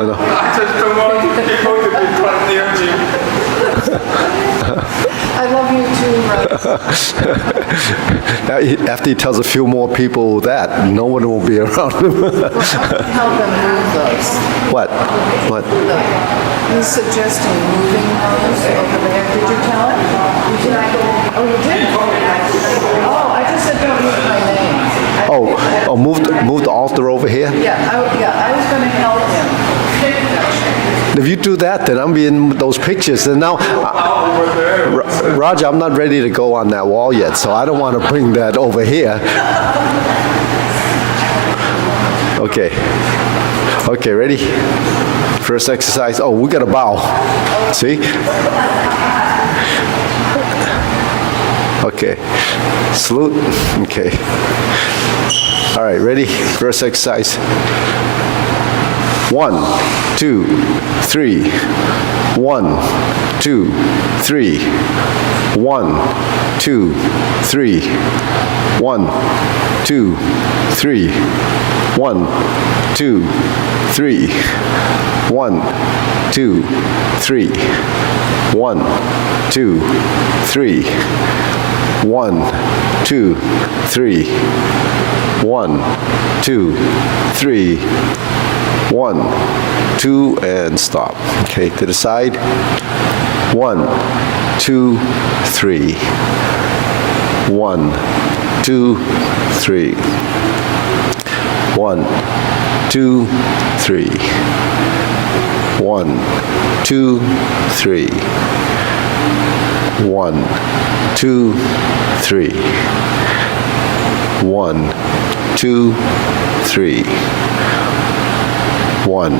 I just don't want people to be quite near you. I love you too, Russ. After he tells a few more people that, no one will be around him. Help him move those. What? What? He's suggesting moving those over there. Did you tell him? Oh, you did? Oh, I just said don't use my name. Oh, move the altar over here? Yeah, I was going to help him. If you do that, then I'm in those pictures. And now, Roger, I'm not ready to go on that wall yet, so I don't want to bring that over here. Okay. Okay, ready? First exercise. Oh, we got to bow. See? Okay. Salute. Okay. All right, ready? First exercise. 1, 2, 3. 1, 2, 3. 1, 2, 3. 1, 2, 3. 1, 2, 3. 1, 2, 3. 1, 2, 3. 1, 2, 3. 1, 2, 3. 1, 2, and stop. Okay, to the side. 1, 2, 3. 1, 2, 3. 1, 2, 3. 1, 2, 3. 1, 2, 3. 1, 2, 3. 1,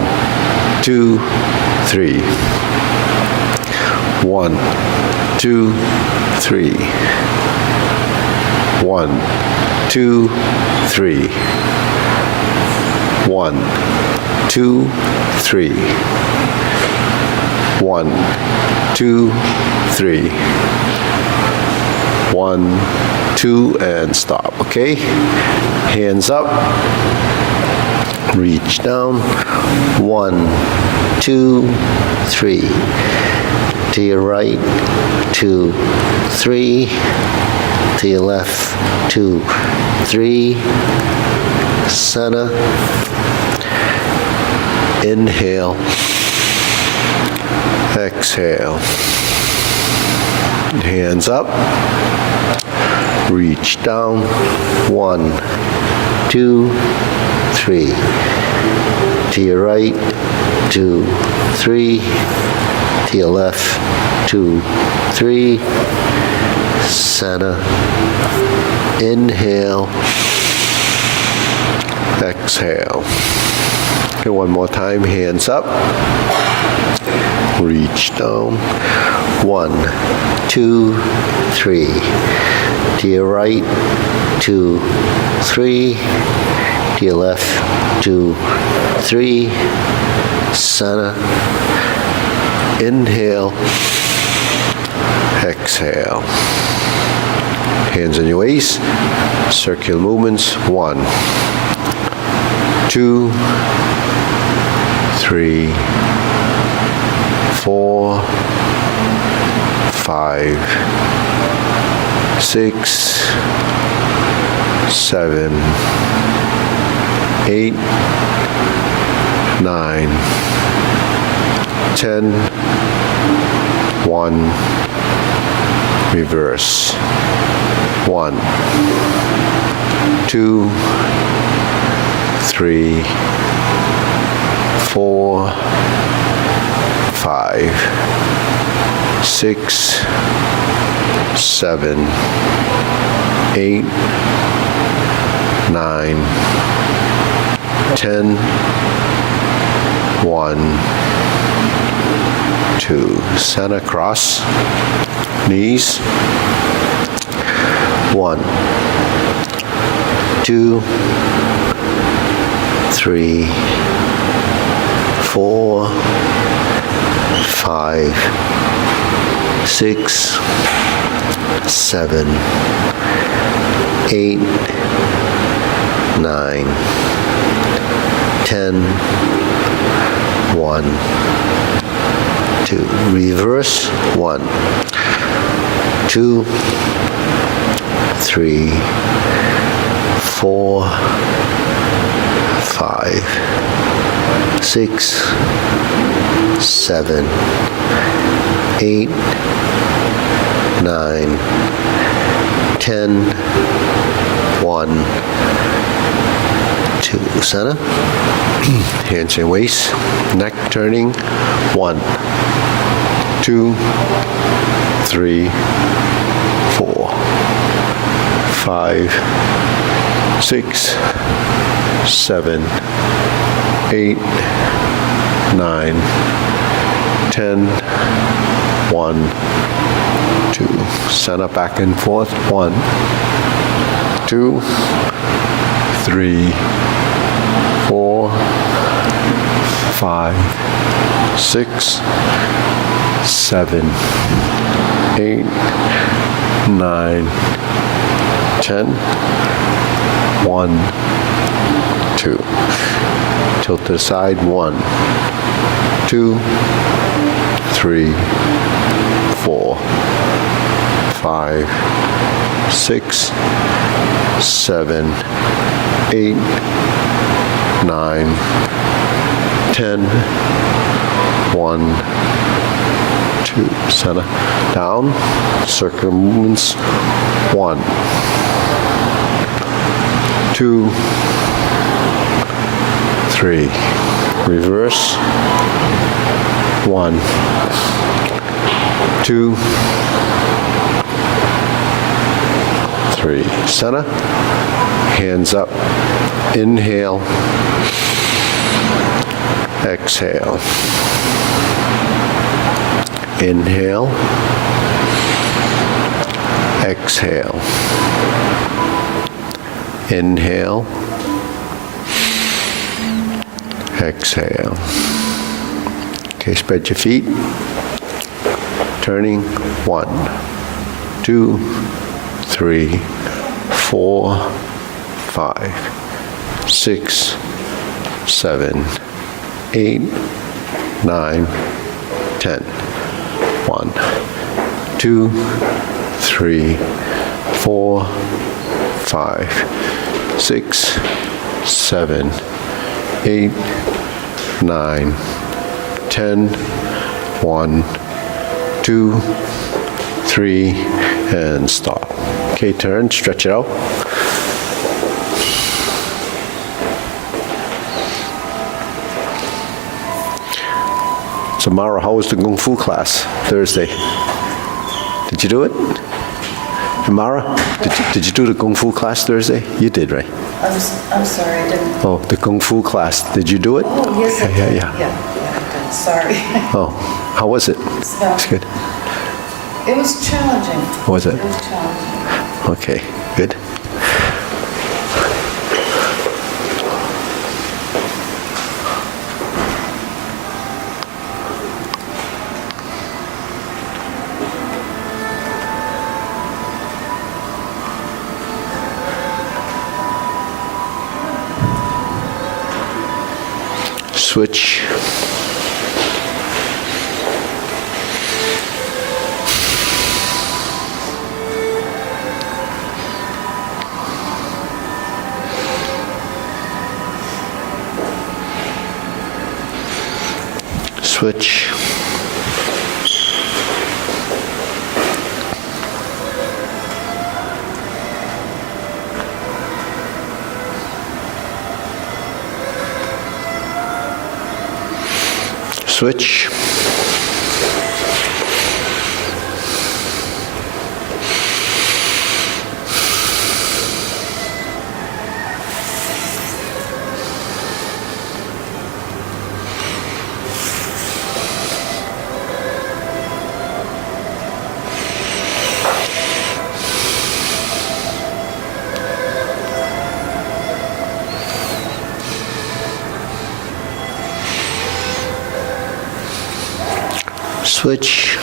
2, 3. 1, 2, 3. 1, 2, 3. 1, 2, 3. 1, 2, 3. 1, 2, and stop. Okay? Hands up. Reach down. 1, 2, 3. To your right. 2, 3. To your left. 2, 3. Center. Inhale. Exhale. Hands up. Reach down. 1, 2, 3. To your right. 2, 3. To your left. 2, 3. Center. Inhale. Exhale. Okay, one more time. Hands up. Reach down. 1, 2, 3. To your right. 2, 3. To your left. 2, 3. Center. Inhale. Exhale. Hands on your waist. Circular movements. 1, 2, 3, 4, 5, 6, 7, 8, 9, 10, 1, reverse. 1, 2, 3, 4, 5, 6, 7, 8, 9, 10, 1, 2. Center cross. Knees. 1, 2, 3, 4, 5, 6, 7, 8, 9, 10, 1, 2. Reverse. 1, 2, 3, 4, 5, 6, 7, 8, 9, 10, 1, 2. Center. Hands and waist. Neck turning. 1, 2, 3, 4, 5, 6, 7, 8, 9, 10, 1, 2. Center back and forth. 1, 2, 3, 4, 5, 6, 7, 8, 9, 10, 1, 2. Tilt to the side. 1, 2, 3, 4, 5, 6, 7, 8, 9, 10, 1, 2. Center. Down. Circular movements. 1, 2, 3. Reverse. 1, 2, 3. Center. Hands up. Inhale. Exhale. Inhale. Exhale. Inhale. Exhale. Okay, spread your feet. Turning. 1, 2, 3, 4, 5, 6, 7, 8, 9, 10. 1, 2, 3, 4, 5, 6, 7, 8, 9, 10. 1, 2, 3, and stop. Okay, turn, stretch it out. So Mara, how was the Kung Fu class Thursday? Did you do it? And Mara, did you do the Kung Fu class Thursday? You did, right? I'm sorry, I didn't. Oh, the Kung Fu class. Did you do it? Oh, yes, I did. Yeah. I did. Sorry. Oh, how was it? So- It's good. It was challenging. Was it? It was challenging. Okay, good. Switch. Switch. Switch. Switch.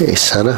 Okay, Sana.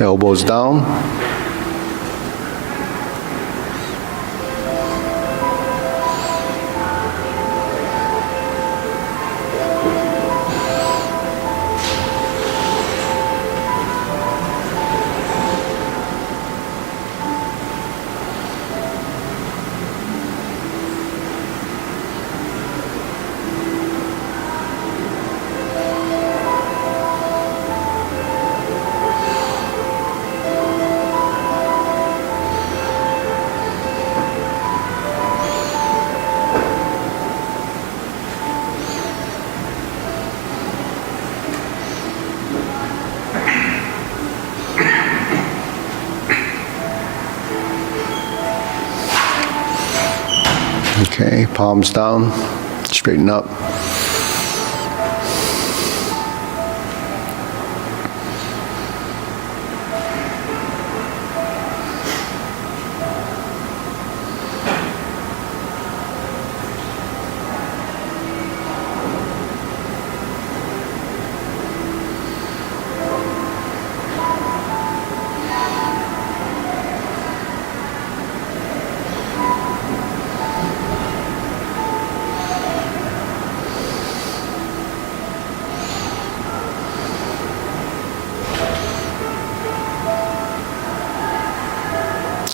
Elbows down. Okay, palms down, straighten up.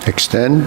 Extend.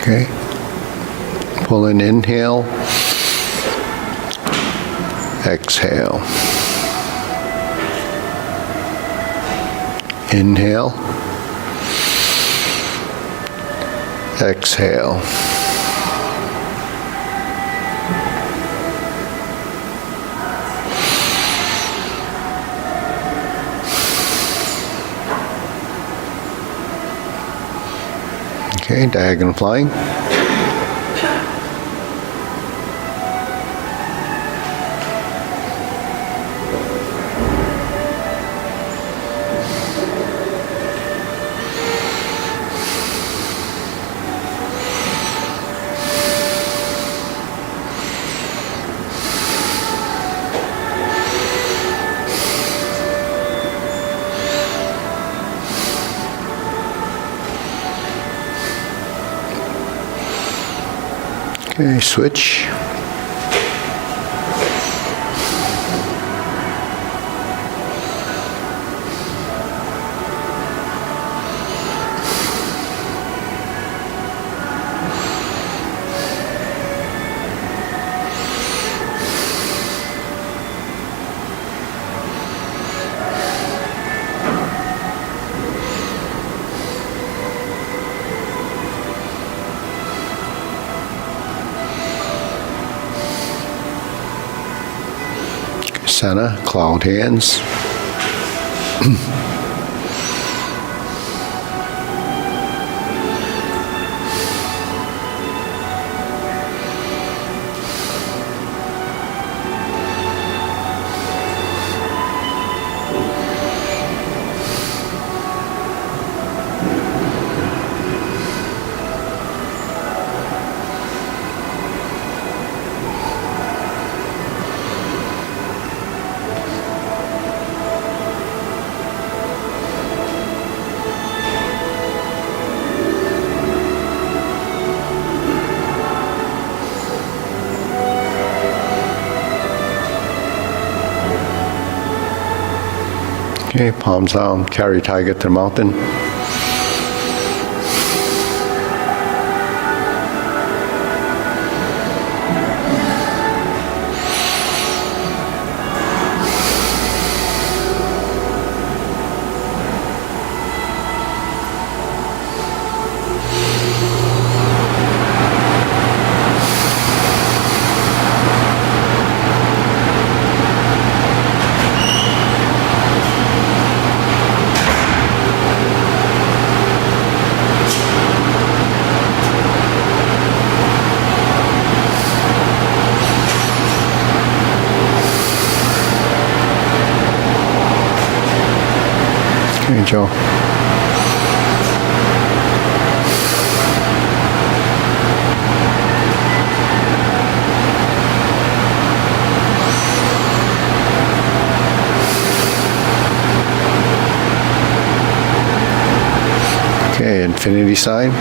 Okay. Pull in, inhale. Exhale. Inhale. Exhale. Okay, diagonal flying. Okay, switch. Center, cloud hands. Okay, palms down, carry tiger to the mountain. Joe. Okay, infinity sign.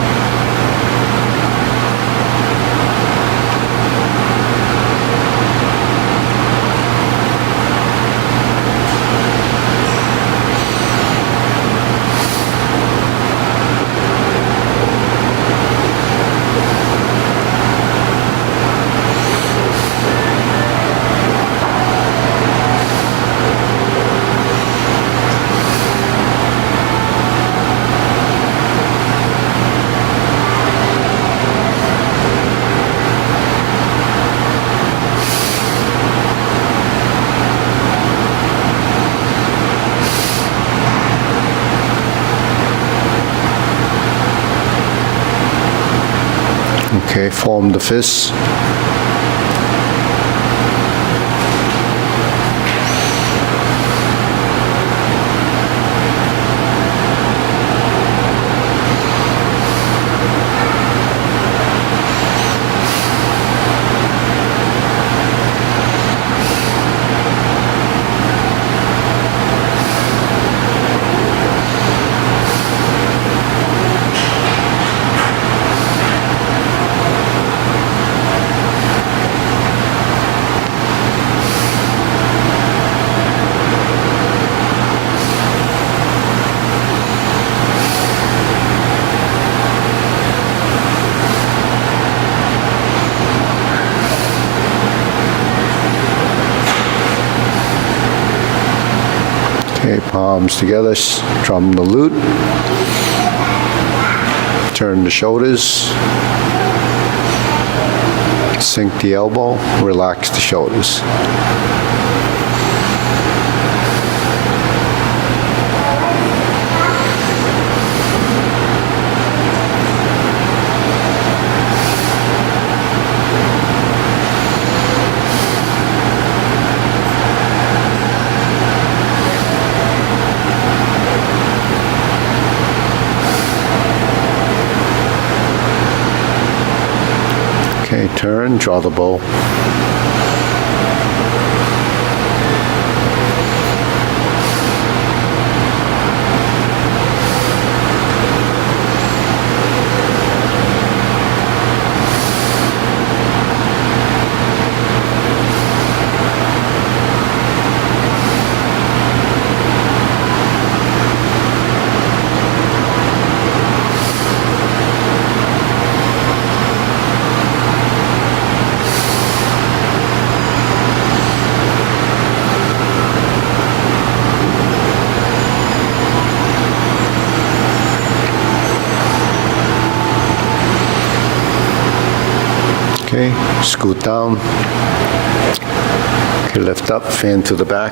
Okay, form the fists. Okay, palms together, strum the lute. Turn the shoulders. Sink the elbow, relax the shoulders. Okay, turn, draw the bow. Okay, scoot down. Okay, lift up, fan to the back.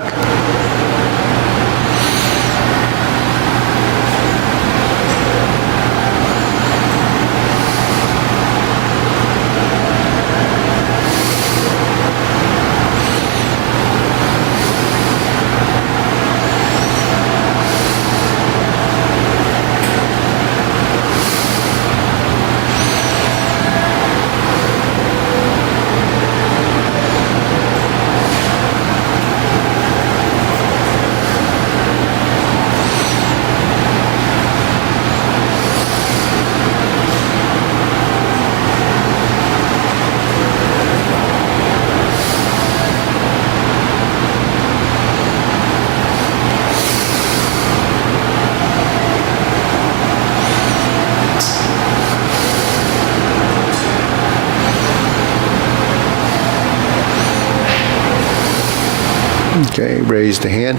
Okay, raise the hand.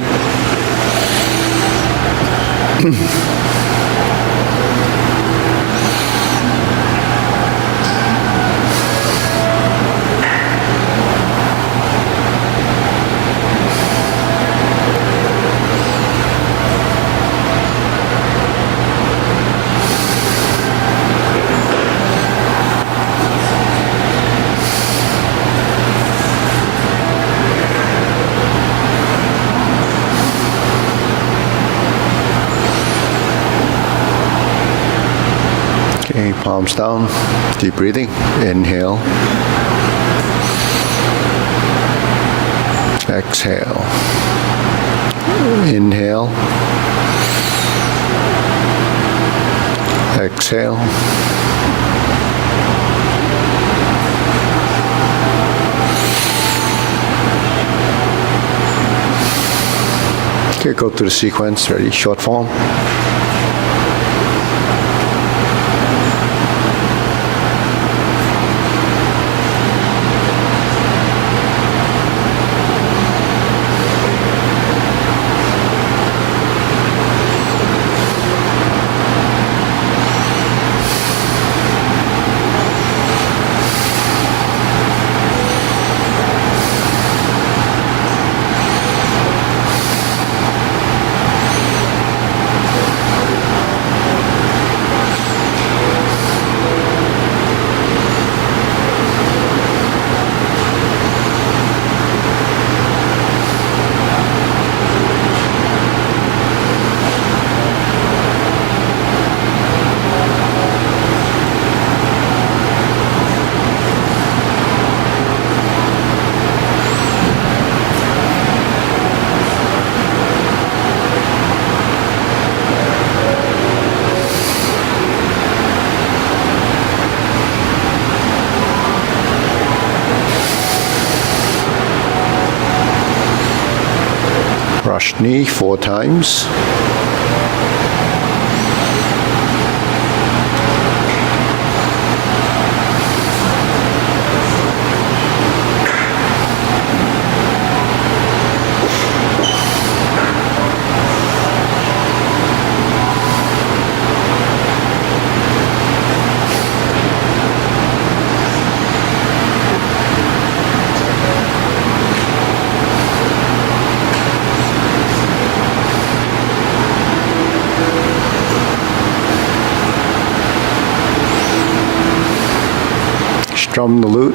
palms down. Deep breathing. Inhale. Exhale. Inhale. Exhale. Okay, go to the sequence. Ready? Short form. Brush knee 4 times. Strum the lute.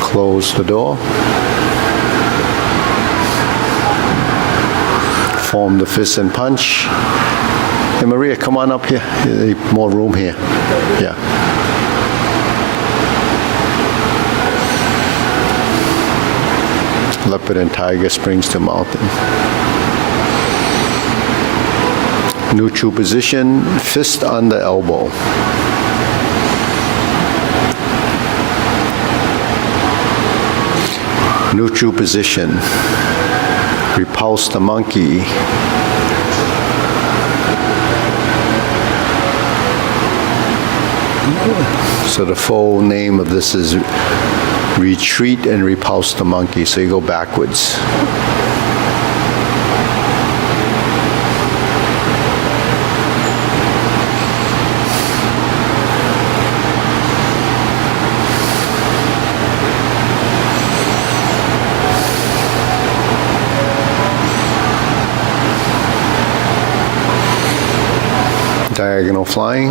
Close the door. Form the fist and punch. Hey Maria, come on up here. More room here. Yeah. Leopard and tiger springs to mountain. Neutral position, fist on the elbow. Neutral position. Repulse the monkey. So the full name of this is retreat and repulse the monkey. So you go backwards. Diagonal flying.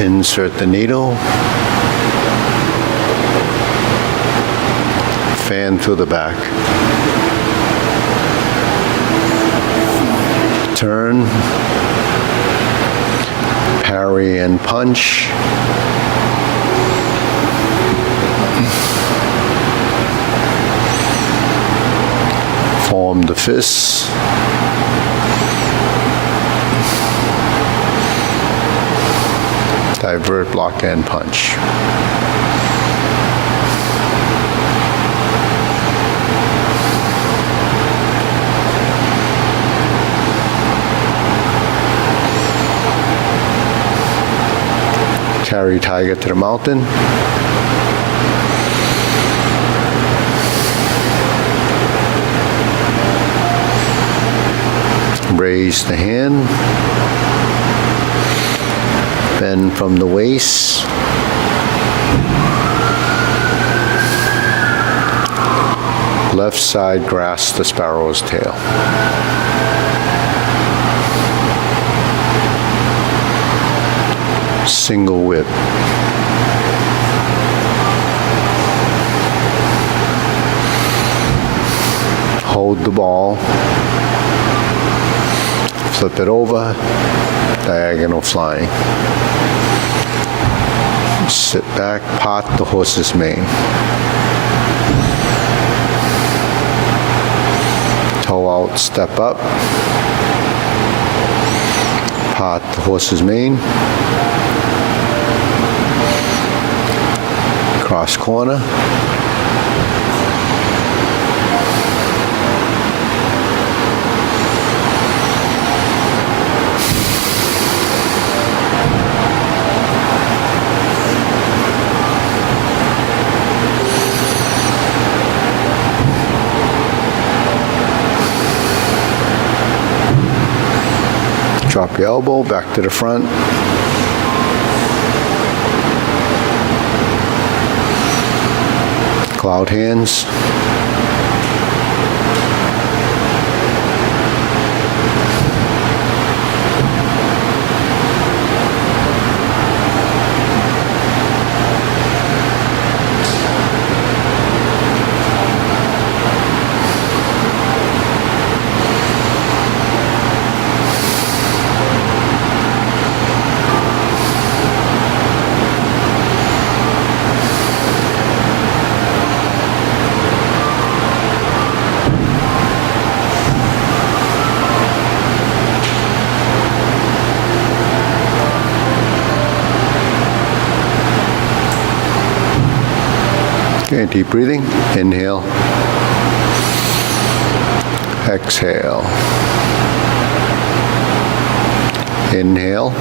Insert the needle. Fan through the back. Turn. Parry and punch. Form the fists. Divert, block, and punch. Carry tiger to the mountain. Raise the hand. Bend from the waist. Left side grasp the sparrow's tail. Single whip. hold the ball, flip it over, diagonal flying. Sit back, part the horse's mane. Toe out, step up, part the horse's mane, cross corner, drop your elbow back to the front. Cloud hands. Okay, deep breathing. Inhale. Exhale. Inhale.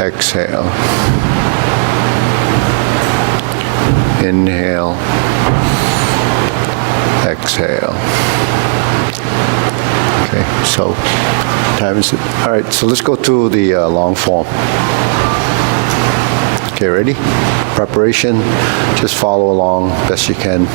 Exhale. Inhale. Exhale. Okay, so time is it. All right, so let's go to the long form. Okay, ready? Preparation, just follow along best you can.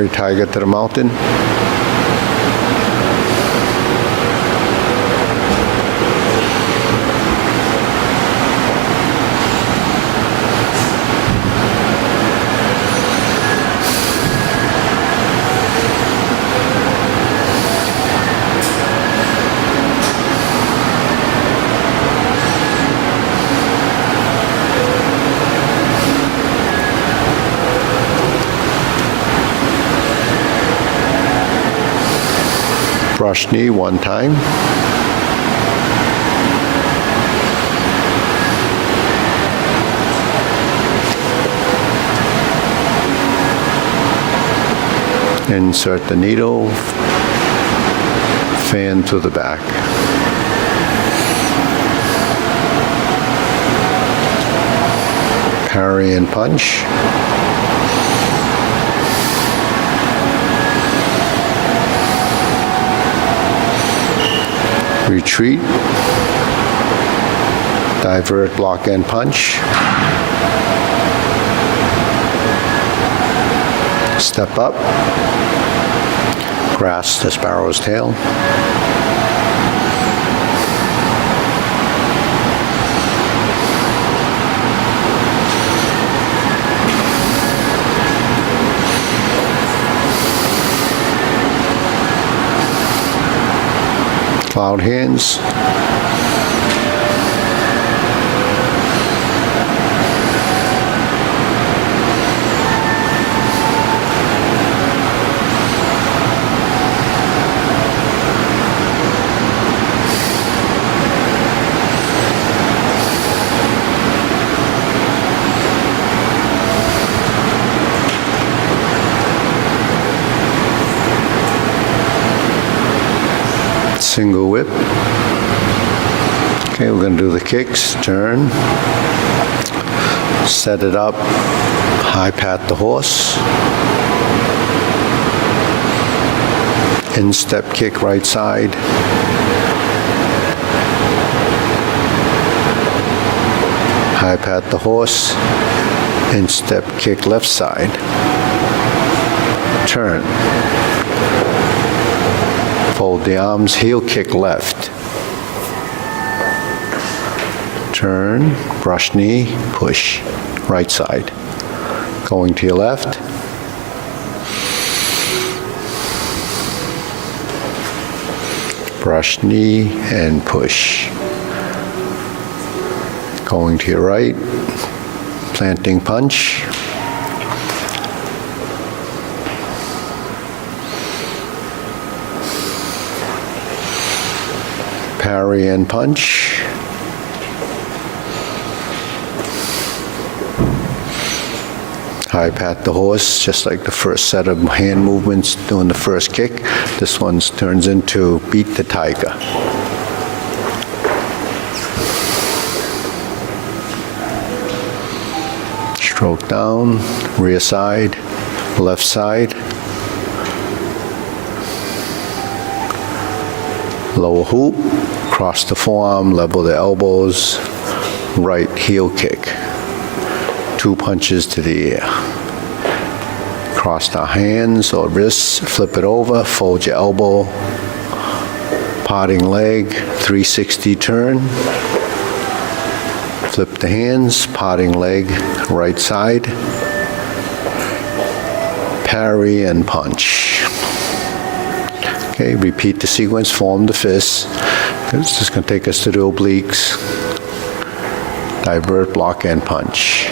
Carry tiger to the mountain. Brush knee one time. Insert the needle, fan to the back. Parry and punch. Retreat, divert, block, and punch. Step up, grasp the sparrow's tail. Cloud hands. Single whip. Okay, we're going to do the kicks. Turn. Set it up. High pat the horse. Instep kick right side. High pat the horse. Instep kick left side. Turn. Fold the arms, heel kick left. Turn, brush knee, push, right side. Going to your left. Brush knee and push. Going to your right, planting punch. Parry and punch. High pat the horse, just like the first set of hand movements doing the first kick. This one turns into beat the tiger. Stroke down, rear side, left side. Lower hoop, cross the forearm, level the elbows, right heel kick. 2 punches to the air. Cross the hands or wrists, flip it over, fold your elbow, parting leg, 360 turn. Flip the hands, parting leg, right side. Parry and punch. Okay, repeat the sequence, form the fists. This is going to take us to the obliques. Divert, block, and punch.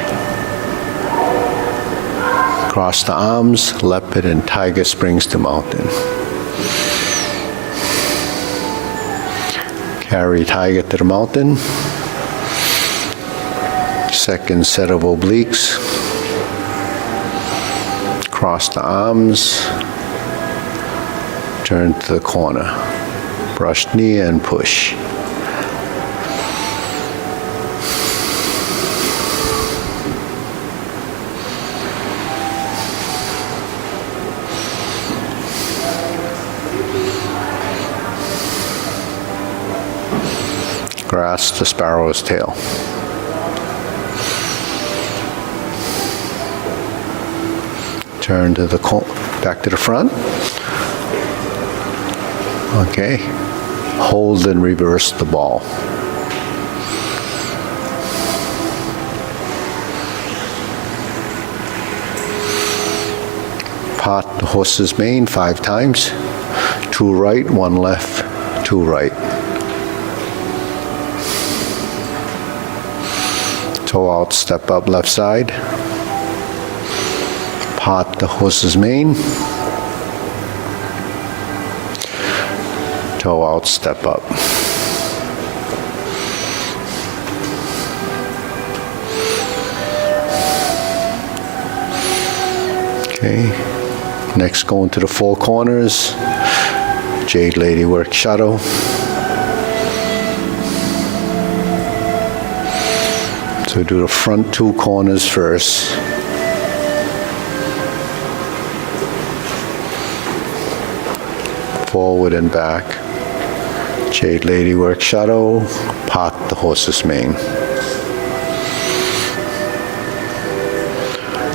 Cross the arms, leopard and tiger springs to mountain. Carry tiger to the mountain. Second set of obliques. Cross the arms. Turn to the corner. Brush knee and push. Grasp the sparrow's tail. Turn to the back to the front. Okay. Hold and reverse the ball. Part the horse's mane 5 times. 2 right, 1 left, 2 right. Toe out, step up, left side. Part the horse's mane. Toe out, step up. Okay. Next, going to the 4 corners. Jade Lady work shadow. So do the front 2 corners first. Forward and back. Jade Lady work shadow. Part the horse's mane.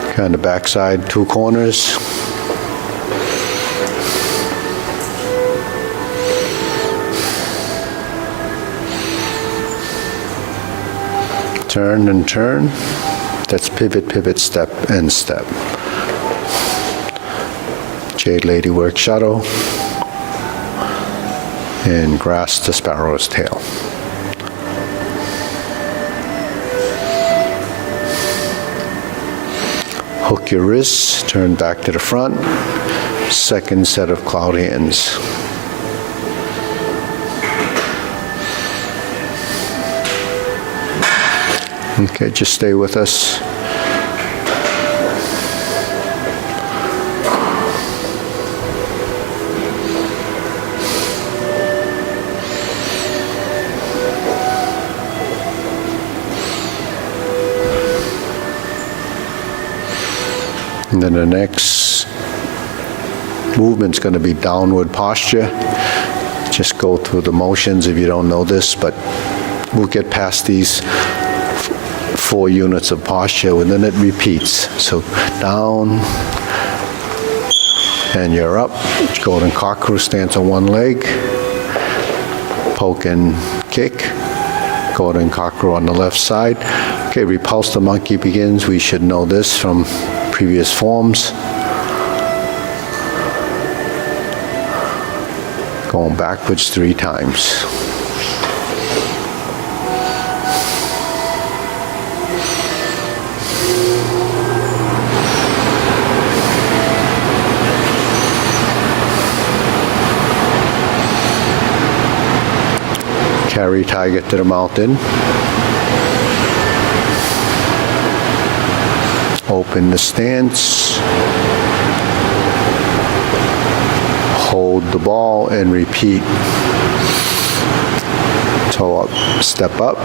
Okay, on the back side, 2 corners. Turn and turn. That's pivot, pivot, step, and step. Jade Lady work shadow. And grasp the sparrow's tail. Hook your wrists, turn back to the front. Second set of cloud hands. Okay, just stay with us. And then the next movement's going to be downward posture. Just go through the motions if you don't know this, but we'll get past these 4 units of posture and then it repeats. So down and you're up. Golden cockerel stance on 1 leg. Poke and kick. Golden cockerel on the left side. Okay, repulse the monkey begins. We should know this from previous forms. Going backwards 3 times. Carry tiger to the mountain. Open the stance. Hold the ball and repeat. Toe up, step up.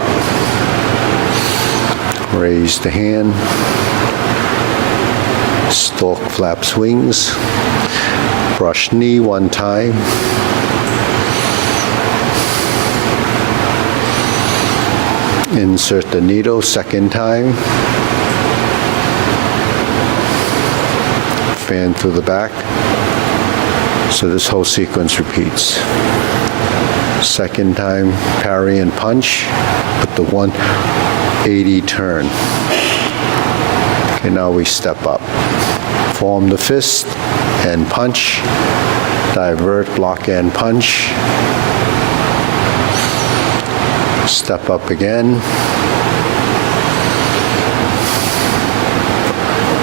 Raise the hand. Stalk flaps wings. Brush knee 1 time. Insert the needle 2nd time. Fan through the back. So this whole sequence repeats. 2nd time, parry and punch with the 180 turn. Okay, now we step up. Form the fist and punch. Divert, block and punch. Step up again.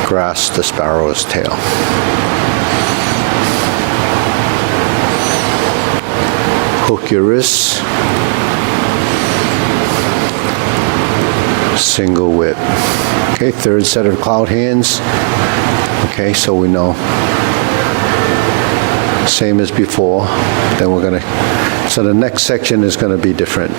Grasp the sparrow's tail. Hook your wrists. Single whip. Okay, 3rd set of cloud hands. Okay, so we know. Same as before. Then we're going to, so the next section is going to be different.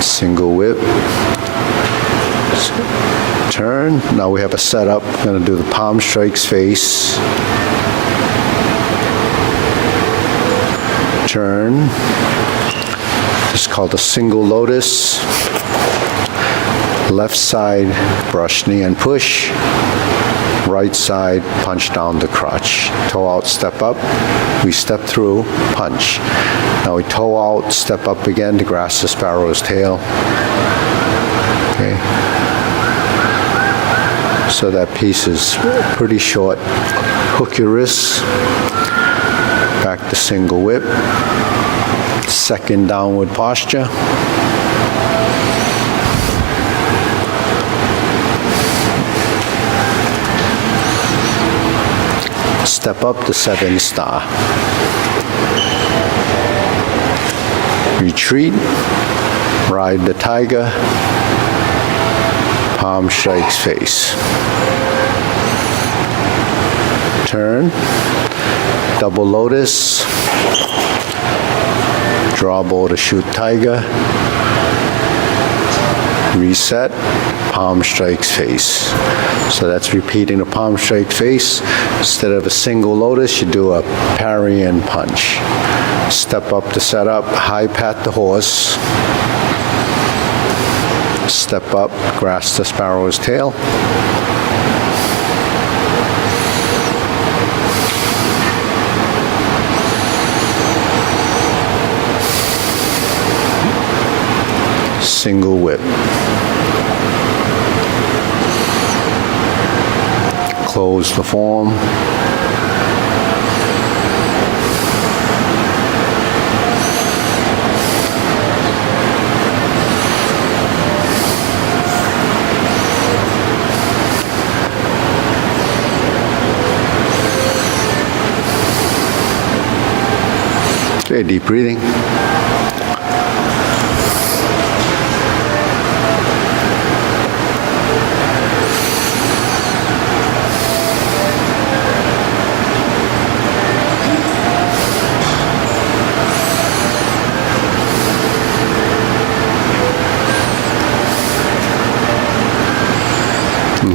Single whip, Turn. Now we have a setup. I'm going to do the palm strikes face. Turn. This is called a single lotus. Left side, brush knee and push. Right side, punch down the crotch. Toe out, step up. We step through, punch. Now we toe out, step up again to grasp the sparrow's tail. Okay. So that piece is pretty short. Hook your wrists. Back to single whip. Second downward posture. Step up to 7-star. Retreat. Ride the tiger. Palm strikes face. Turn. Double lotus. Draw bow to shoot tiger. Reset. Palm strikes face. So that's repeating the palm strike face. Instead of a single lotus, you do a parry and punch. Step up to set up, high pat the horse. Step up, grasp the sparrow's tail. Single whip. Close the form. Okay, deep breathing.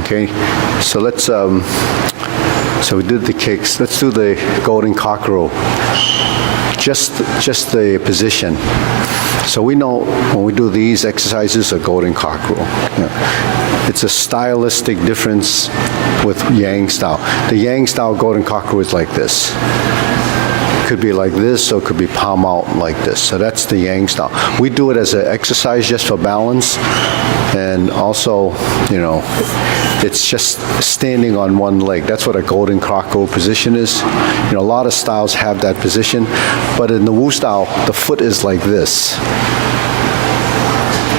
Okay, so let's, so we did the kicks. Let's do the golden cockerel. Just the position. So we know when we do these exercises, a golden cockerel. Yeah. It's a stylistic difference with Yang style. The Yang style golden cockerel is like this. Could be like this, or it could be palm out like this. So that's the Yang style. We do it as an exercise just for balance, and also, you know, it's just standing on one leg. That's what a golden cockerel position is. You know, a lot of styles have that position, but in the Wu style, the foot is like this.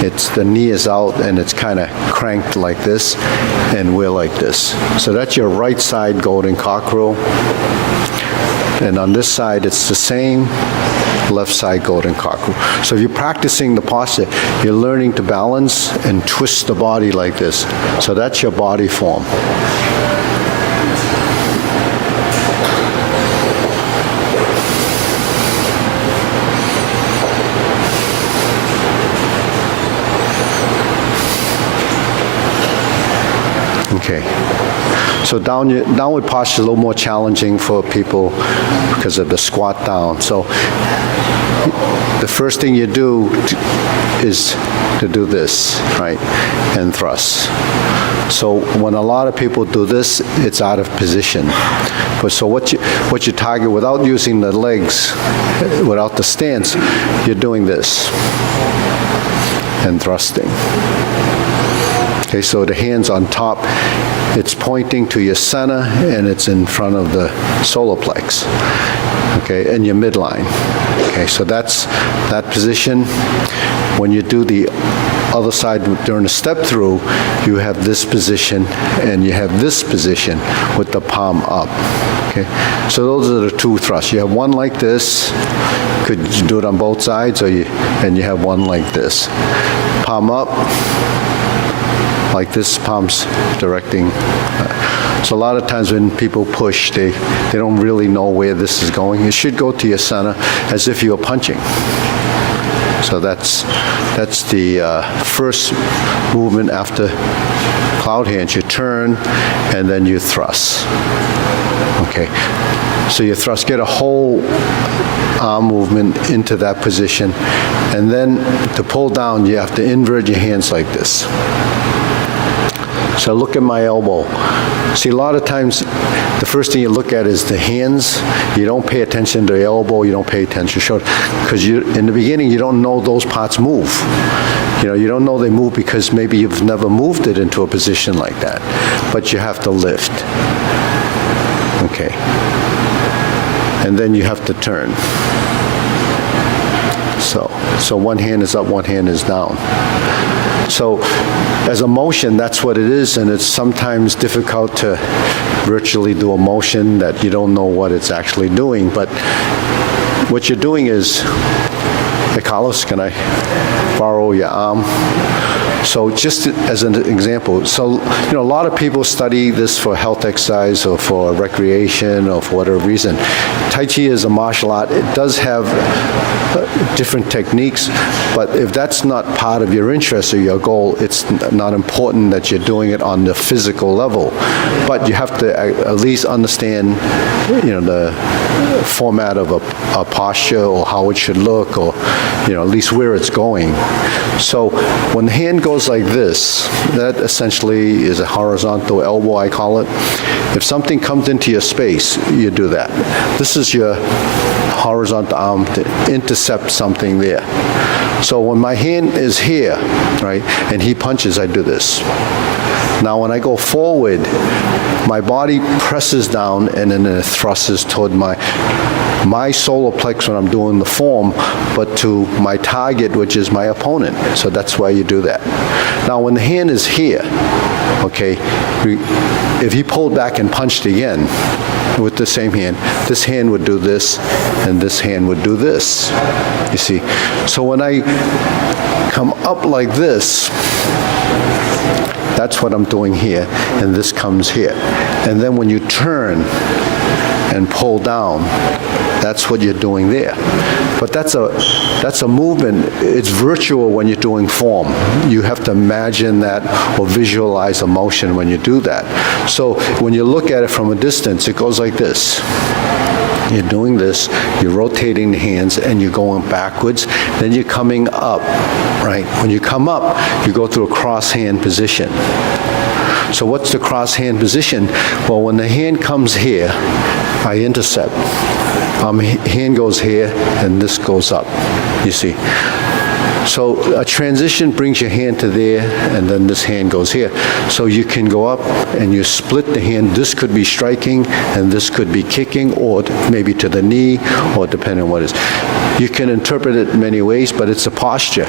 It's the knee is out and it's kind of cranked like this, and we're like this. So that's your right side golden cockerel. And on this side, it's the same, left side golden cockerel. So if you're practicing the posture, you're learning to balance and twist the body like this. So that's your body form. Okay. So downward posture is a little more challenging for people because of the squat down. So the first thing you do is to do this, right, and thrust. So when a lot of people do this, it's out of position. But so what you target without using the legs, without the stance, you're doing this and thrusting. Okay, so the hands on top, it's pointing to your center and it's in front of the solar plex, okay, and your midline. Okay, so that's that position. When you do the other side during the step through, you have this position and you have this position with the palm up. Okay, so those are the two thrusts. You have one like this. Could you do it on both sides, and you have one like this. Palm up. Like this, palms directing. So a lot of times when people push, they don't really know where this is going. It should go to your center as if you're punching. So that's the first movement after cloud hands. You turn and then you thrust. Okay, so you thrust, get a whole arm movement into that position, and then to pull down, you have to invert your hands like this. So look at my elbow. See, a lot of times, the first thing you look at is the hands. You don't pay attention to the elbow, you don't pay attention to the shoulder, because in the beginning, you don't know those parts move. You don't know they move because maybe you've never moved it into a position like that, but you have to lift. Okay. And then you have to turn. So one hand is up, one hand is down. So as a motion, that's what it is, and it's sometimes difficult to virtually do a motion that you don't know what it's actually doing, but what you're doing is, hey Carlos, can I borrow your arm? So just as an example, so a lot of people study this for health exercise or for recreation or for whatever reason. Tai Chi is a martial art. It does have different techniques, but if that's not part of your interest or your goal, it's not important that you're doing it on the physical level. But you have to at least understand, the format of a posture or how it should look, or at least where it's going. So when the hand goes like this, that essentially is a horizontal elbow, I call it. If something comes into your space, you do that. This is your horizontal arm to intercept something there. So when my hand is here, right, and he punches, I do this. Now when I go forward, my body presses down and then it thrusts toward my solar plexus when I'm doing the form, but to my target, which is my opponent. So that's why you do that. Now when the hand is here, okay, if he pulled back and punched again with the same hand, this hand would do this and this hand would do this, you see. So when I come up like this, that's what I'm doing here, and this comes here. And then when you turn and pull down, that's what you're doing there. But that's a movement. It's virtual when you're doing form. You have to imagine that or visualize a motion when you do that. So when you look at it from a distance, it goes like this. You're doing this, you're rotating the hands, and you're going backwards, then you're coming up, right? When you come up, you go through a cross hand position. So what's the cross hand position? Well, when the hand comes here, I intercept. Hand goes here, and this goes up, you see. So a transition brings your hand to there, and then this hand goes here. So you can go up and you split the hand. This could be striking, and this could be kicking, or maybe to the knee, or depending on what it is. You can interpret it many ways, but it's a posture.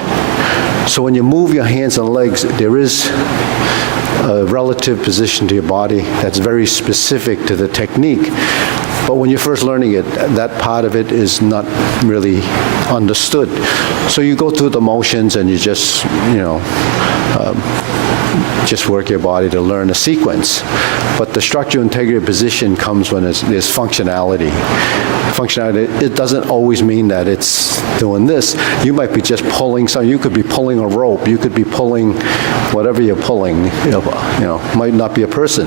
So when you move your hands and legs, there is a relative position to your body that's very specific to the technique. But when you're first learning it, that part of it is not really understood. So you go through the motions and you just, just work your body to learn a sequence. But the structural integrity position comes when there's functionality. Functionality, it doesn't always mean that it's doing this. You might be just pulling something. You could be pulling a rope. You could be pulling whatever you're pulling. Might not be a person.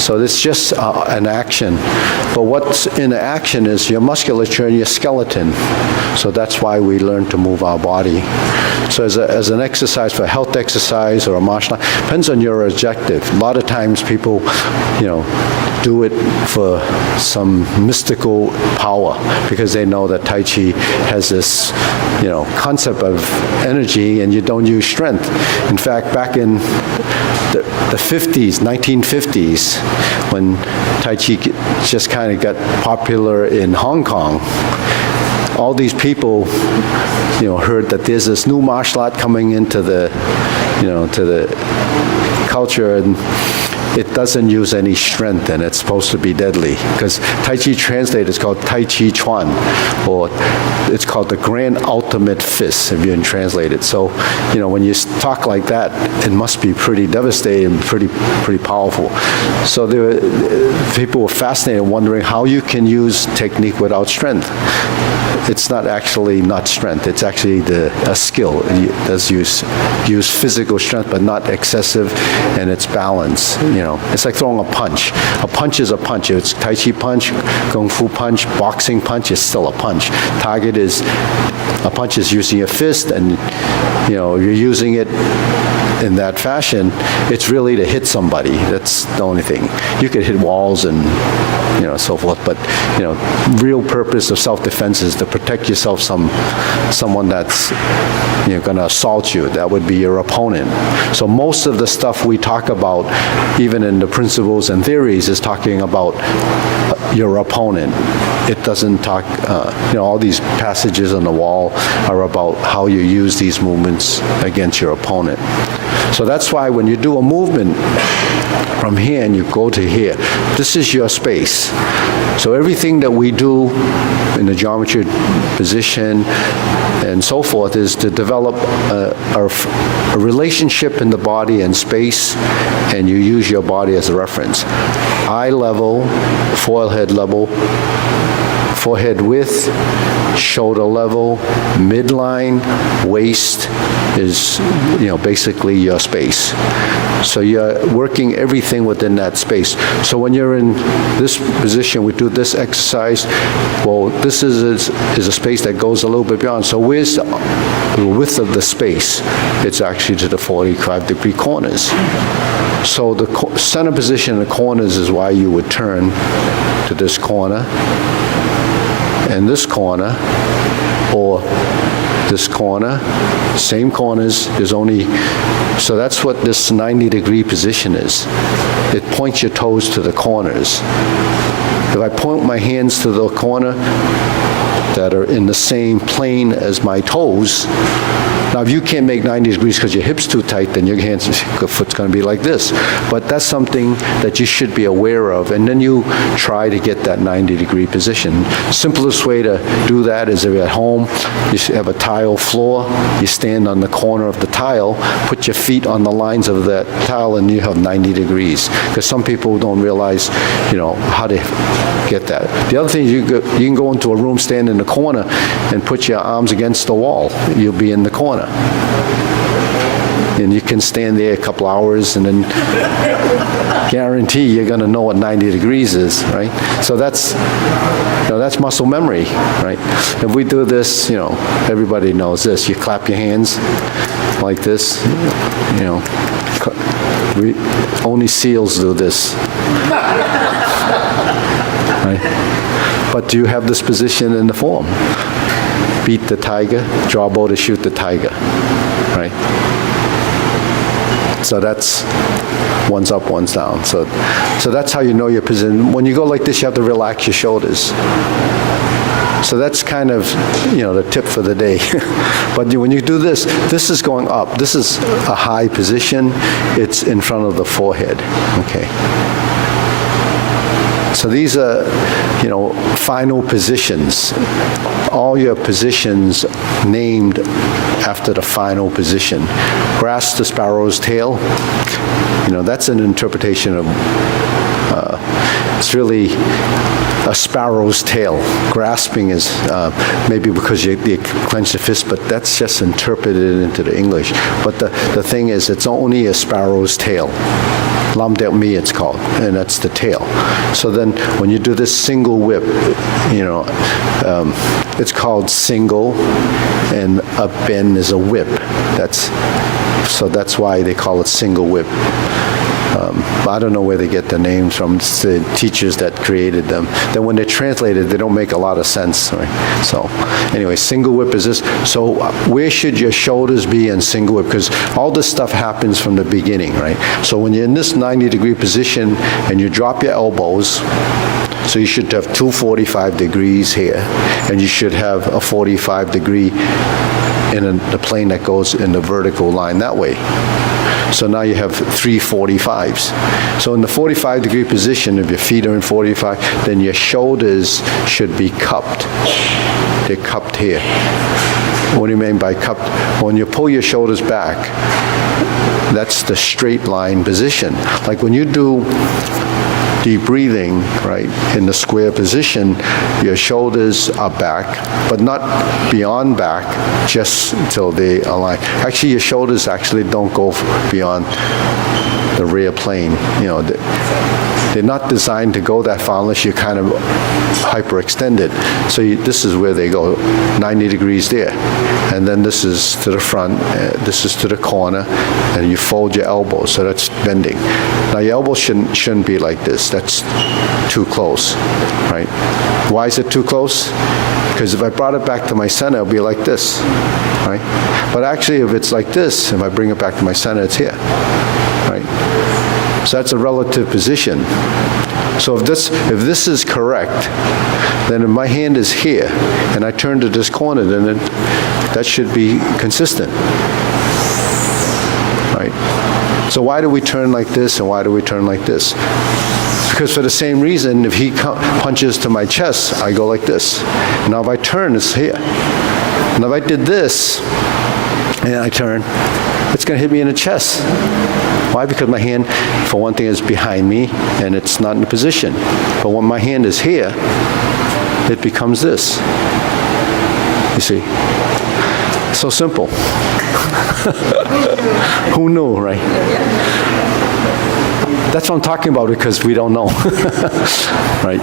So it's just an action. But what's in the action is your musculature and your skeleton. So that's why we learn to move our body. So as an exercise, for a health exercise or a martial art, depends on your objective. A lot of times people, do it for some mystical power because they know that Tai Chi has this, concept of energy, and you don't use strength. In fact, back in the 50s, 1950s, when Tai Chi just kind of got popular in Hong Kong, all these people, heard that there's this new martial art coming into the, to the culture, and it doesn't use any strength, and it's supposed to be deadly. Because Tai Chi translated is called Tai Chi Chuan, or it's called the grand ultimate fist, if you can translate it. So, when you talk like that, it must be pretty devastating, pretty powerful. So people were fascinated, wondering how you can use technique without strength. it's not actually not strength. It's actually a skill. It does use physical strength, but not excessive, and it's balance. It's like throwing a punch. A punch is a punch. If it's Tai Chi punch, Kung Fu punch, boxing punch, it's still a punch. Target is, a punch is using your fist, and you're using it in that fashion. It's really to hit somebody. That's the only thing. You could hit walls and so forth, but real purpose of self-defense is to protect yourself someone that's going to assault you. That would be your opponent. So most of the stuff we talk about, even in the principles and theories, is talking about your opponent. It doesn't talk, all these passages on the wall are about how you use these movements against your opponent. So that's why when you do a movement from here and you go to here, this is your space. So everything that we do in the geometry position and so forth is to develop a relationship in the body and space, and you use your body as a reference. Eye level, forehead level, forehead width, shoulder level, midline, waist is, basically your space. So you're working everything within that space. So when you're in this position, we do this exercise, well, this is a space that goes a little bit beyond. So where's the width of the space? It's actually to the 45-degree corners. So the center position in the corners is why you would turn to this corner and this corner, or this corner, same corners, there's only, so that's what this 90-degree position is. It points your toes to the corners. If I point my hands to the corner that are in the same plane as my toes, now if you can't make 90 degrees because your hip's too tight, then your foot's going to be like this. But that's something that you should be aware of, and then you try to get that 90-degree position. Simplest way to do that is if you're at home, you have a tile floor, you stand on the corner of the tile, put your feet on the lines of that tile, and you have 90 degrees. Because some people don't realize, how to get that. The other thing is you can go into a room, stand in the corner, and put your arms against the wall. You'll be in the corner. And you can stand there a couple hours and then guarantee you're going to know what 90 degrees is, right? So that's muscle memory, right? If we do this, everybody knows this. You clap your hands like this, only SEALs do this. Right? But do you have this position in the form? Beat the tiger, draw bow to shoot the tiger, right? So that's one's up, one's down. So that's how you know your position. When you go like this, you have to relax your shoulders. So that's kind of, the tip for the day. But when you do this, this is going up. This is a high position. It's in front of the forehead, okay? So these are, final positions. All your positions named after the final position. Grasp the sparrow's tail. That's an interpretation of, it's really a sparrow's tail. Grasping is maybe because you clench the fist, but that's just interpreted into the English. But the thing is, it's only a sparrow's tail. Lam Dek Mi, it's called, and that's the tail. So then when you do this single whip, it's called single, and a bend is a whip. So that's why they call it single whip. I don't know where they get the names from. It's the teachers that created them. Then when they're translated, they don't make a lot of sense. Right? So anyway, single whip is this. So where should your shoulders be in single whip? Because all this stuff happens from the beginning, right? So when you're in this 90-degree position and you drop your elbows, so you should have 245 degrees here, and you should have a 45 degree in the plane that goes in the vertical line that way. So now you have 3 45s. So in the 45-degree position, if your feet are in 45, then your shoulders should be cupped. They're cupped here. What do you mean by cupped? When you pull your shoulders back, that's the straight line position. Like when you do deep breathing, right, in the square position, your shoulders are back, but not beyond back, just until they align. Actually, your shoulders actually don't go beyond the rear plane. You know, they're not designed to go that far unless you're kind of hyperextended. So this is where they go, 90 degrees there. And then this is to the front, this is to the corner, and you fold your elbows, so that's bending. Now your elbows shouldn't be like this. That's too close, right? Why is it too close? Because if I brought it back to my center, it'll be like this, right? But actually, if it's like this, if I bring it back to my center, it's here, right? So that's a relative position. So if this is correct, then if my hand is here and I turn to this corner, then that should be consistent, right? So why do we turn like this and why do we turn like this? Because for the same reason, if he punches to my chest, I go like this. Now if I turn, it's here. And if I did this and I turn, it's going to hit me in the chest. Why? Because my hand, for one thing, is behind me and it's not in a position. But when my hand is here, it becomes this. You see? So simple. Who knew, right? That's what I'm talking about, because we don't know. Right?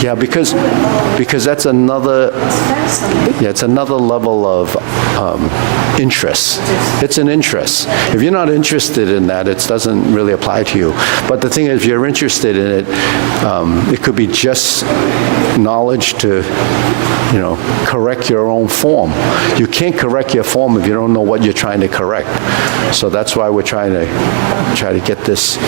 Yeah, because that's another, it's another level of interest. It's an interest. If you're not interested in that, it doesn't really apply to you. But the thing is, if you're interested in it, it could be just knowledge to, correct your own form. You can't correct your form if you don't know what you're trying to correct. So that's why we're trying to get this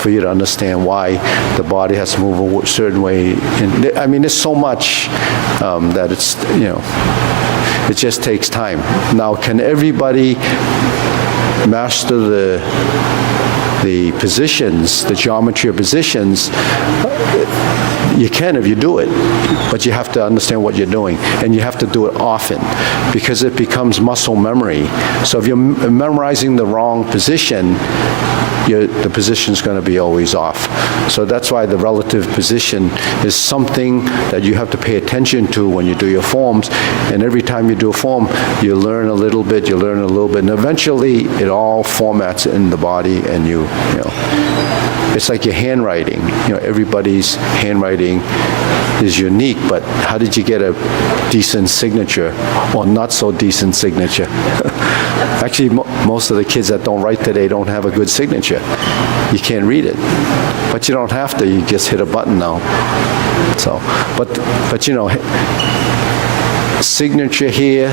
for you to understand why the body has to move a certain way. And, I mean, there's so much that it's, it just takes time. Now, can everybody master the positions, the geometry of positions? You can if you do it, but you have to understand what you're doing, and you have to do it often, because it becomes muscle memory. So if you're memorizing the wrong position, the position's going to be always off. So that's why the relative position is something that you have to pay attention to when you do your forms. And every time you do a form, you learn a little bit, and eventually it all formats in the body, and you know. It's like your handwriting. Everybody's handwriting is unique, but how did you get a decent signature or not so decent signature? Actually, most of the kids that don't write today don't have a good signature. You can't read it. But you don't have to. You just hit a button now. So, but signature here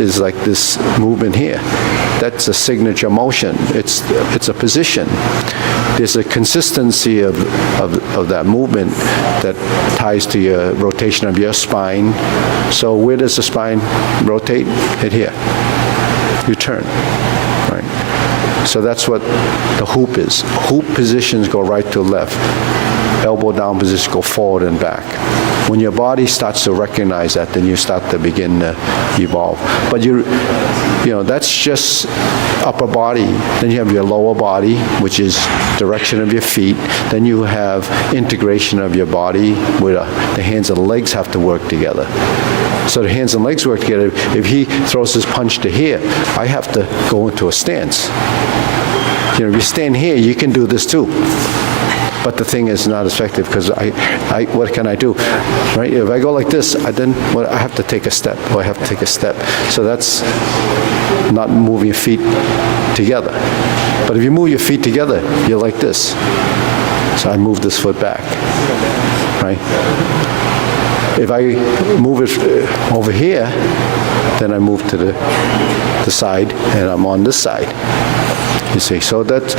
is like this movement here. That's a signature motion. It's a position. There's a consistency of that movement that ties to your rotation of your spine. So where does the spine rotate? It here. You turn, right? So that's what the hoop is. Hoop positions go right to left. Elbow down position go forward and back. When your body starts to recognize that, then you start to begin to evolve. But that's just upper body. Then you have your lower body, which is direction of your feet. Then you have integration of your body, where the hands and the legs have to work together. So the hands and legs work together. If he throws his punch to here, I have to go into a stance. If you stand here, you can do this too. But the thing is not effective, because what can I do, right? If I go like this, I have to take a step, or I have to take a step. So that's not moving your feet together. But if you move your feet together, you're like this. So I move this foot back, right? If I move it over here, then I move to the side, and I'm on this side. You see, so that's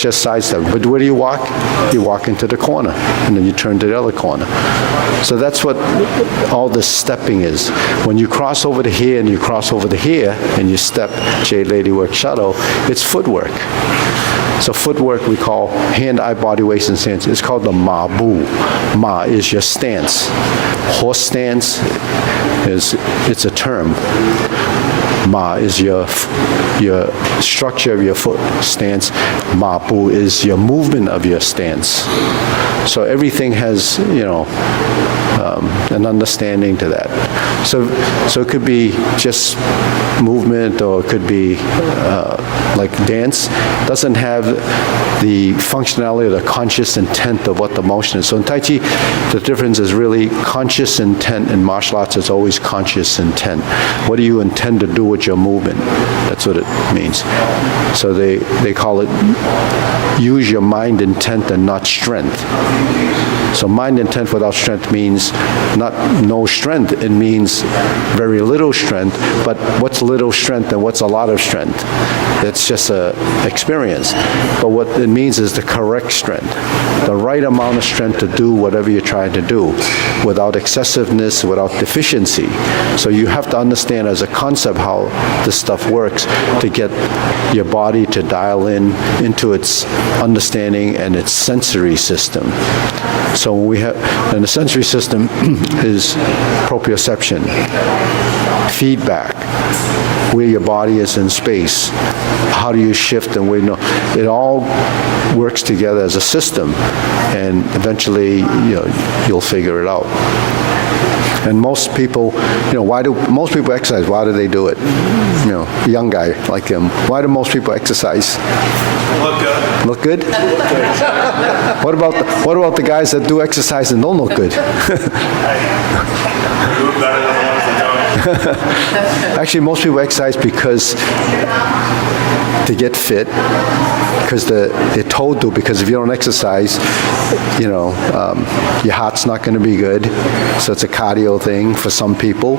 just sidestep. But where do you walk? You walk into the corner, and then you turn to the other corner. So that's what all this stepping is. When you cross over to here and you cross over to here, and you step Jade Lady Work Shuttle, it's footwork. So footwork we call hand, eye, body, waist, and stance. It's called the Ma Bu. Ma is your stance. Horse stance it's a term. Ma is your structure of your foot stance. Ma Bu is your movement of your stance. So everything has, an understanding to that. So it could be just movement, or it could be like dance. Doesn't have the functionality or the conscious intent of what the motion is. So in Tai Chi, the difference is really conscious intent. In martial arts, it's always conscious intent. What do you intend to do with your movement? That's what it means. So they call it use your mind intent and not strength. So mind intent without strength means not no strength. It means very little strength. But what's little strength and what's a lot of strength? It's just an experience. But what it means is the correct strength, the right amount of strength to do whatever you're trying to do, without excessiveness, without deficiency. So you have to understand as a concept how this stuff works to get your body to dial into its understanding and its sensory system. So and the sensory system is proprioception, feedback, where your body is in space, how do you shift and where it all works together as a system, and eventually you'll figure it out. And most people, why do most people exercise? Why do they do it? Young guy like him. Why do most people exercise? Look good. Look good? What about the guys that do exercise and don't look good? Do better than the ones that don't. Actually, most people exercise because to get fit, because they're told to, because if you don't exercise, your heart's not going to be good. So it's a cardio thing for some people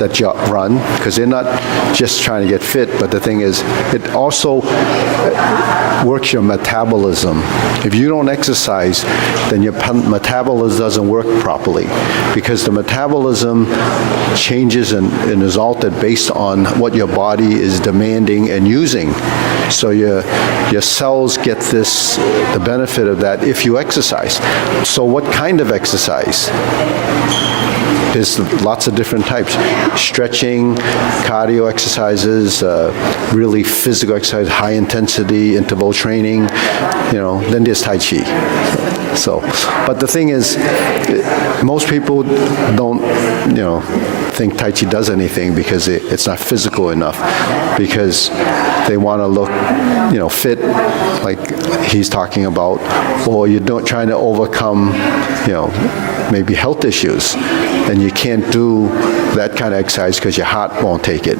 that run, because they're not just trying to get fit, but the thing is, it also works your metabolism. If you don't exercise, then your metabolism doesn't work properly, because the metabolism changes and is altered based on what your body is demanding and using. So your cells get the benefit of that if you exercise. So what kind of exercise? There's lots of different types. Stretching, cardio exercises, really physical exercise, high intensity, interval training, then there's Tai Chi. So, but the thing is, most people don't, think Tai Chi does anything because it's not physical enough, because they want to look, fit, like he's talking about, or you're trying to overcome, maybe health issues, and you can't do that kind of exercise because your heart won't take it.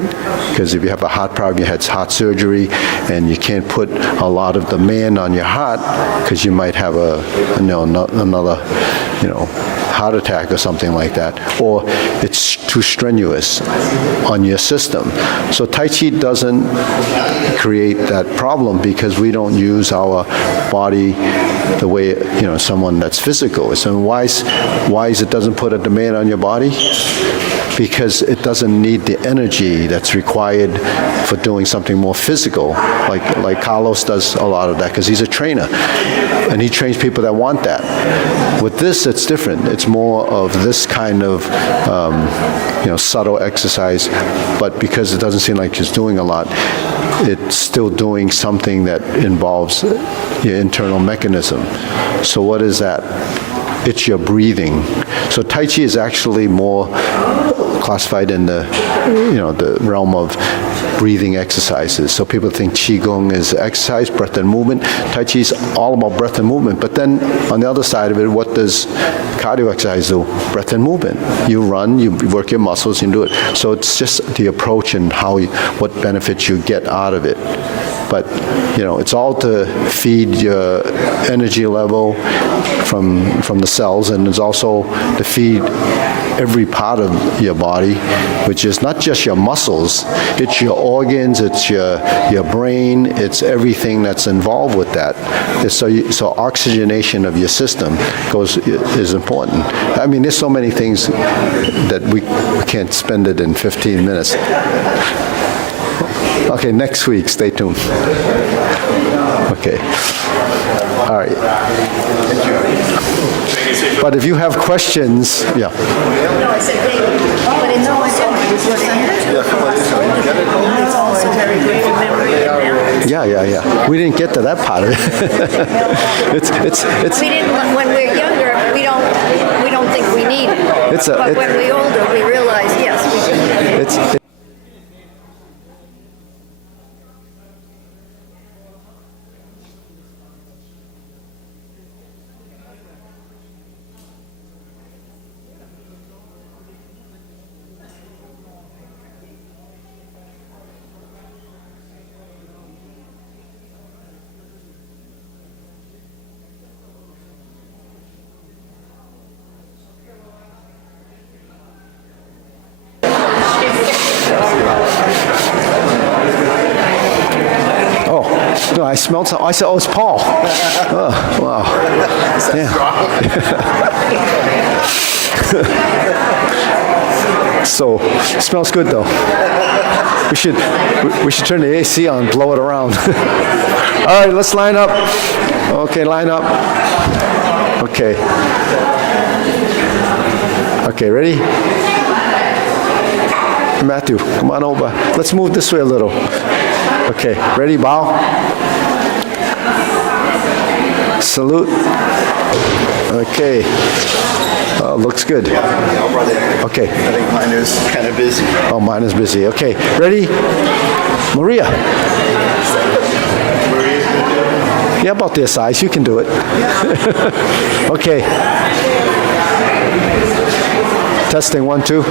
Because if you have a heart problem, you had heart surgery, and you can't put a lot of demand on your heart because you might have another, heart attack or something like that, or it's too strenuous on your system. So Tai Chi doesn't create that problem because we don't use our body the way, someone that's physical. So why is it doesn't put a demand on your body? Because it doesn't need the energy that's required for doing something more physical. Like Carlos does a lot of that because he's a trainer, and he trains people that want that. With this, it's different. It's more of this kind of subtle exercise, but because it doesn't seem like it's doing a lot, it's still doing something that involves your internal mechanism. So what is that? It's your breathing. So Tai Chi is actually more classified in the realm of breathing exercises. So people think Qigong is exercise, breath and movement. Tai Chi is all about breath and movement. But then on the other side of it, what does cardio exercise do? Breath and movement. You run, you work your muscles, you do it. So it's just the approach and what benefits you get out of it. But, it's all to feed your energy level from the cells, and it's also to feed every part of your body, which is not just your muscles, it's your organs, it's your brain, it's everything that's involved with that. So oxygenation of your system is important. I mean, there's so many things that we can't spend it in 15 minutes. Okay, next week, stay tuned. Okay. All right. But if you have questions, yeah. No, I said thank you. But it's all It's also very good for memory and balance. Yeah. We didn't get to that part of it. it's We didn't, when we're younger, we don't think we need it. But when we're older, we realize, yes, we do. it's No, I smelled something. I said, oh, it's Paul. Oh, wow. Yeah. So, it smells good though. We should turn the AC on, blow it around. All right, let's line up. Okay, line up. Okay. Okay, ready? Matthew, come on over. Let's move this way a little. Okay, ready, bow. Salute. Okay. Looks good. Okay. I think mine is kind of busy. Oh, mine is busy. Okay, ready? Maria. Yeah, about their size. You can do it. Okay. Testing 1, 2.